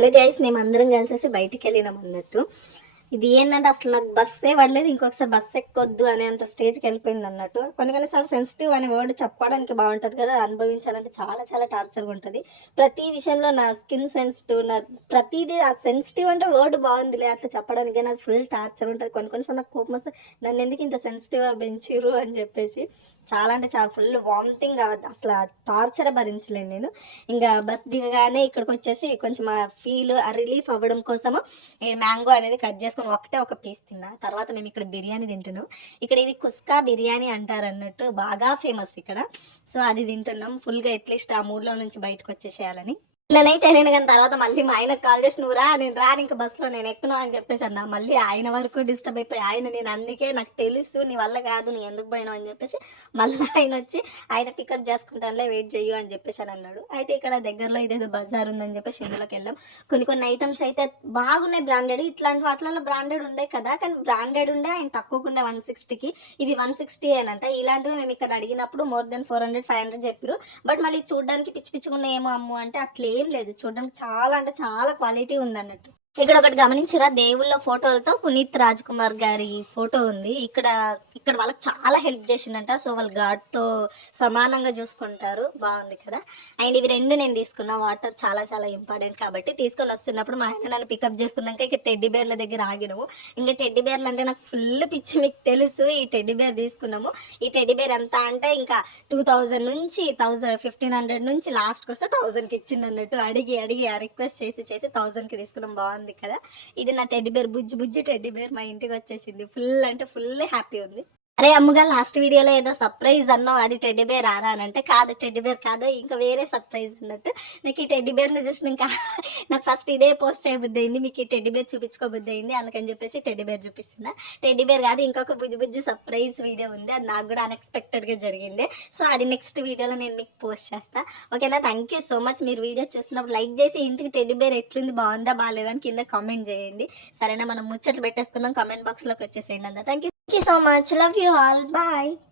Hello guys, మేము అందరం కలిసేసి బయటికి వెళ్ళినాం అన్నట్టు. ఇది ఏంటంటే అసలు నాకు బస్సే పడలేదు, ఇంకొకసారి బస్సు ఎక్కొద్దు అనేంత స్టేజ్కి వెళ్ళిపోయింది అన్నట్టు. కొన్నిసార్లు సెన్సిటివ్ అనే వర్డ్ చెప్పడానికి బాగుంటుంది కదా, అనుభవించాలంటే చాలా చాలా టార్చర్గా ఉంటుంది. ప్రతి విషయంలో నా స్కిన్ సెన్సిటివ్, నా ప్రతిదీ సెన్సిటివ్ అంటే వర్డ్ బాగుందిలే అట్లా చెప్పడానికి, నాకు ఫుల్ టార్చర్ ఉంటుంది. కొన్నిసార్లు నాకు కోపం వస్తే నన్ను ఎందుకు ఇంత సెన్సిటివ్గా పెంచిరు అని చెప్పేసి చాలా అంటే చాలా ఫుల్ వామిటింగ్, అసలు టార్చర్ భరించలేను నేను. ఇంకా బస్ దిగగానే ఇక్కడికి వచ్చేసి కొంచెం ఆ ఫీల్ రిలీఫ్ అవ్వడం కోసము మ్యాంగో అనేది కట్ చేసుకుని ఒకటే ఒక పీస్ తిన్నా. తర్వాత మేము ఇక్కడ బిర్యానీ తింటున్నాం. ఇక్కడ ఇది కుస్కా బిర్యానీ అంటారు అన్నట్టు, బాగా ఫేమస్ ఇక్కడ. సో అది తింటున్నాం ఫుల్గా, అట్లీస్ట్ ఆ మూడ్లో నుంచి బయటకు వచ్చేసేయాలని. ఇలానైతే నేను కానీ తర్వాత మళ్ళీ మా ఆయనకు కాల్ చేసి నువ్వు రా, నేను రాను ఇంకా బస్సులో నేను ఎక్కును అని చెప్పేసి అన్నా. మళ్ళీ ఆయన వరకు డిస్టర్బ్ అయిపోయి నేను అందుకే నాకు తెలుసు నీ వల్ల కాదు, నీ ఎందుకు పోయినావు అని చెప్పేసి మళ్ళీ ఆయన వచ్చి ఆయన పికప్ చేసుకుంటానులే వెయిట్ చెయ్యు అని చెప్పేసి అని అన్నాడు. అయితే ఇక్కడ దగ్గరలో ఇదేదో బజార్ ఉందని చెప్పేసి ఇందులోకి వెళ్ళాం. కొన్ని ఐటమ్స్ అయితే బాగున్నాయి బ్రాండెడ్, ఇట్లాంటి వాటిలలో బ్రాండెడ్ ఉండే కదా, కానీ బ్రాండెడ్ ఉండే ఆయన తక్కువకుండే 160కి, ఇవి 160 అనంట. ఇలాంటివి మేము ఇక్కడ అడిగినప్పుడు మోర్ దెన్ 400 500 చెప్పారు. బట్ మళ్ళీ చూడడానికి పిచ్చి పిచ్చుకున్న ఏమో అమ్ము అంటే అట్లే ఏం లేదు, చూడడానికి చాలా అంటే చాలా క్వాలిటీ ఉంది అన్నట్టు. ఇక్కడ ఒకటి గమనించరా, దేవుళ్ళ ఫోటోలతో పునీత్ రాజ్ కుమార్ గారి ఫోటో ఉంది. ఇక్కడ వాళ్ళకి చాలా హెల్ప్ చేసిందంట. సో వాళ్ళు గాడ్తో సమానంగా చూసుకుంటారు, బాగుంది కదా. అండ్ ఇవి రెండు నేను తీసుకున్నా, వాటర్ చాలా చాలా ఇంపార్టెంట్ కాబట్టి. తీసుకొని వస్తున్నప్పుడు మా ఆయన నన్ను పికప్ చేసుకున్నాక ఇక టెడ్డీ బేర్ల దగ్గర ఆగినాము. ఇంకా టెడ్డీ బేర్లు అంటే నాకు ఫుల్ పిచ్చి, మీకు తెలుసు. ఈ టెడ్డీ బేర్ తీసుకున్నాము. ఈ టెడ్డీ బేర్ ఎంత అంటే ఇంకా 2000 నుంచి 1500 నుంచి లాస్ట్కి వస్తే 1000కి ఇచ్చింది అన్నట్టు. అడిగి రిక్వెస్ట్ చేసి 1000కి తీసుకున్నాం. బాగుంది కదా. ఇది నా టెడ్డీ బేర్, బుజ్జి టెడ్డీ బేర్ మా ఇంటికి వచ్చేసింది. ఫుల్ అంటే ఫుల్ హ్యాపీ ఉంది. అరే అమ్మగా, లాస్ట్ వీడియోలో ఏదో సర్ప్రైజ్ అన్నావు, అది టెడ్డీ బేర్ ఆరా అని అంటే కాదు, టెడ్డీ బేర్ కాదు, ఇంకా వేరే సర్ప్రైజ్ అన్నట్టు. నాకు ఈ టెడ్డీ బేర్ని చూసిన ఇంకా నాకు ఫస్ట్ ఇదే పోస్ట్ చేయబుద్ధి అయింది, మీకు ఈ టెడ్డీ బేర్ చూపించుకోబుద్ధి అయింది, అందుకని చెప్పేసి టెడ్డీ బేర్ చూపిస్తున్నా. టెడ్డీ బేర్ కాదు, ఇంకొక బుజ్జి సర్ప్రైజ్ వీడియో ఉంది, అది నాకు కూడా అన్ఎక్స్పెక్టెడ్గా జరిగింది. సో అది నెక్స్ట్ వీడియోలో నేను మీకు పోస్ట్ చేస్తాను, ఓకేనా. Thank you so much. మీరు వీడియో చూసినప్పుడు లైక్ చేసి ఇంటికి టెడ్డీ బేర్ ఎట్లుంది, బాగుందా బాగాలేదని కింద కామెంట్ చేయండి, సరేనా. మనం ముచ్చట్లు పెట్టేసుకుందాం, కామెంట్ బాక్స్లోకి వచ్చేసేయండి అంతా. Thank you so much. Love you all. Bye.